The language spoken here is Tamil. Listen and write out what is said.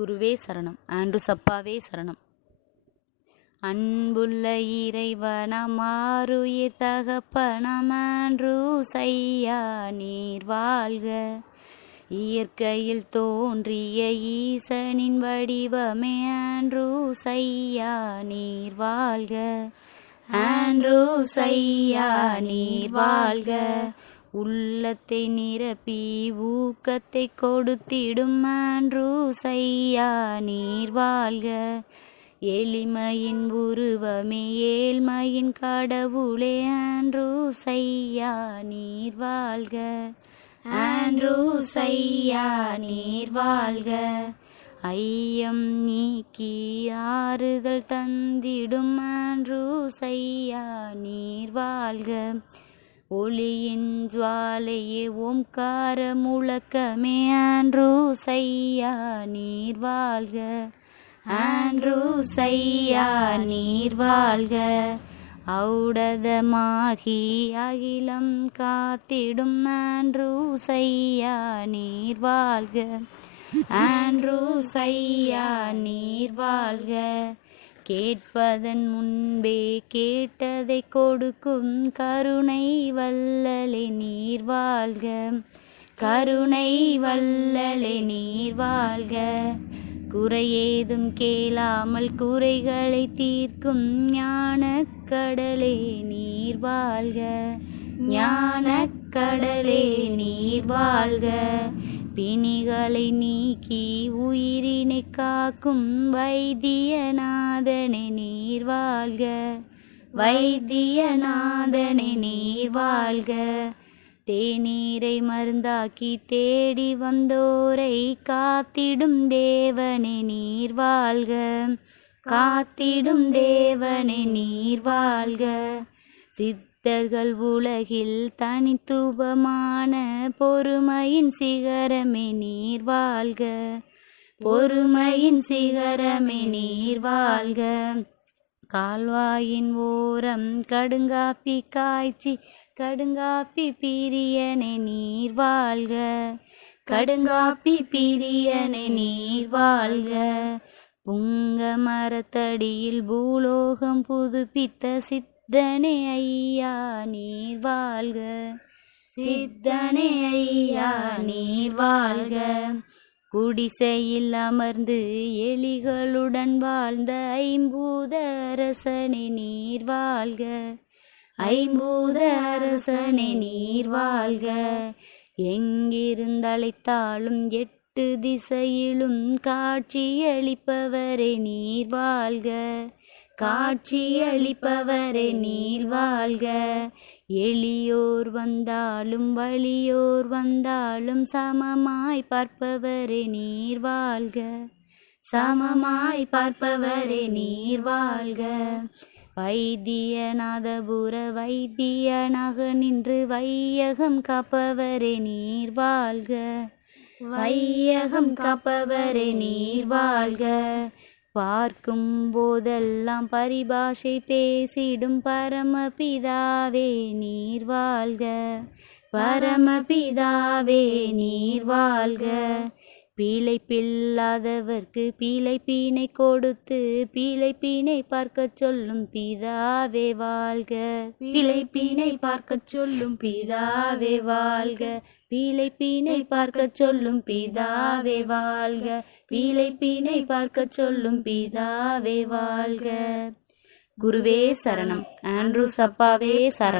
குருவே சரணம். ஆண்ட்ரூஸ் அப்பாவே சரணம். அன்புள்ள இறைவனாம் ஆருயிர் தகப்பனாம் ஆண்ட்ரூஸ் ஐயா நீர் வாழ்க. இயற்கையில் தோன்றிய ஈசனின் வடிவமே ஆண்ட்ரூஸ் ஐயா நீர் வாழ்க. ஆண்ட்ரூஸ் ஐயா நீர் வாழ்க. உள்ளத்தை நிரப்பி ஊக்கத்தை கொடுத்திடும் ஆண்ட்ரூஸ் ஐயா நீர் வாழ்க. எளிமையின் உருவமே ஏழ்மையின் கடவுளே ஆண்ட்ரூஸ் ஐயா நீர் வாழ்க. ஆண்ட்ரூஸ் ஐயா நீர் வாழ்க. ஐயம் நீக்கி ஆறுதல் தந்திடும் ஆண்ட்ரூஸ் ஐயா நீர் வாழ்க. ஒளியின் ஜுவாலையே ஓம்கார முழக்கமே ஆண்ட்ரூஸ் ஐயா நீர் வாழ்க. ஆண்ட்ரூஸ் ஐயா நீர் வாழ்க. ஔடதமாகி அகிலம் காத்திடும் ஆண்ட்ரூஸ் ஐயா நீர் வாழ்க. ஆண்ட்ரூஸ் ஐயா நீர் வாழ்க. கேட்பதன் முன்பே கேட்டதை கொடுக்கும் கருணை வள்ளலே நீர் வாழ்க. கருணை வள்ளலே நீர் வாழ்க. குறையேதும் கேளாமல் குறைகளை தீர்க்கும் ஞானக் கடலே நீர் வாழ்க. ஞானக் கடலே நீர் வாழ்க. பிணிகளை நீக்கி உயிரினை காக்கும் வைத்தியநாதனே நீர் வாழ்க. வைத்தியநாதனே நீர் வாழ்க. தேநீரை மருந்தாக்கி தேடி வந்தோரை காத்திடும் தேவனே நீர் வாழ்க. காத்திடும் தேவனே நீர் வாழ்க. சித்தர்கள் உலகில் தனித்துவமான பொறுமையின் சிகரமே நீர் வாழ்க. பொறுமையின் சிகரமே நீர் வாழ்க. கால்வாயின் ஓரம் கடுங்காப்பி காய்ச்சி கடுங்காப்பி பிரியனே நீர் வாழ்க. கடுங்காப்பி பிரியனே நீர் வாழ்க. புங்க மரத்தடியில் பூலோகம் புதுப்பித்த சித்தனே ஐயா நீர் வாழ்க. சித்தனே ஐயா நீர் வாழ்க. குடிசையில் அமர்ந்து எலிகளுடன் வாழ்ந்த ஐம்பூத அரசனே நீர் வாழ்க. ஐம்பூத அரசனே நீர் வாழ்க. எங்கிருந்தழைத்தாலும் எட்டு திசையிலும் காட்சியளிப்பவரே நீர் வாழ்க. காட்சியளிப்பவரே நீர் வாழ்க. எளியோர் வந்தாலும் வலியோர் வந்தாலும் சமமாய் பார்ப்பவரே நீர் வாழ்க. சமமாய் பார்ப்பவரே நீர் வாழ்க. வைத்தியநாதபுர வைத்தியனாக நின்று வையகம் காப்பவரே நீர் வாழ்க. வையகம் காப்பவரே நீர் வாழ்க. பார்க்கும் போதெல்லாம் பரிபாஷை பேசிடும் பரமபிதாவே நீர் வாழ்க. பரமபிதாவே நீர் வாழ்க. பிழைப்பில்லாதவர்க்கு பிழைப்பினை கொடுத்து பிழைப்பினை பார்க்க சொல்லும் பிதாவே வாழ்க. பிழைப்பினை பார்க்க சொல்லும் பிதாவே வாழ்க. பிழைப்பினை பார்க்க சொல்லும் பிதாவே வாழ்க. பிழைப்பினை பார்க்க சொல்லும் பிதாவே வாழ்க. குருவே சரணம். ஆண்ட்ரூஸ் அப்பாவே சரணம்.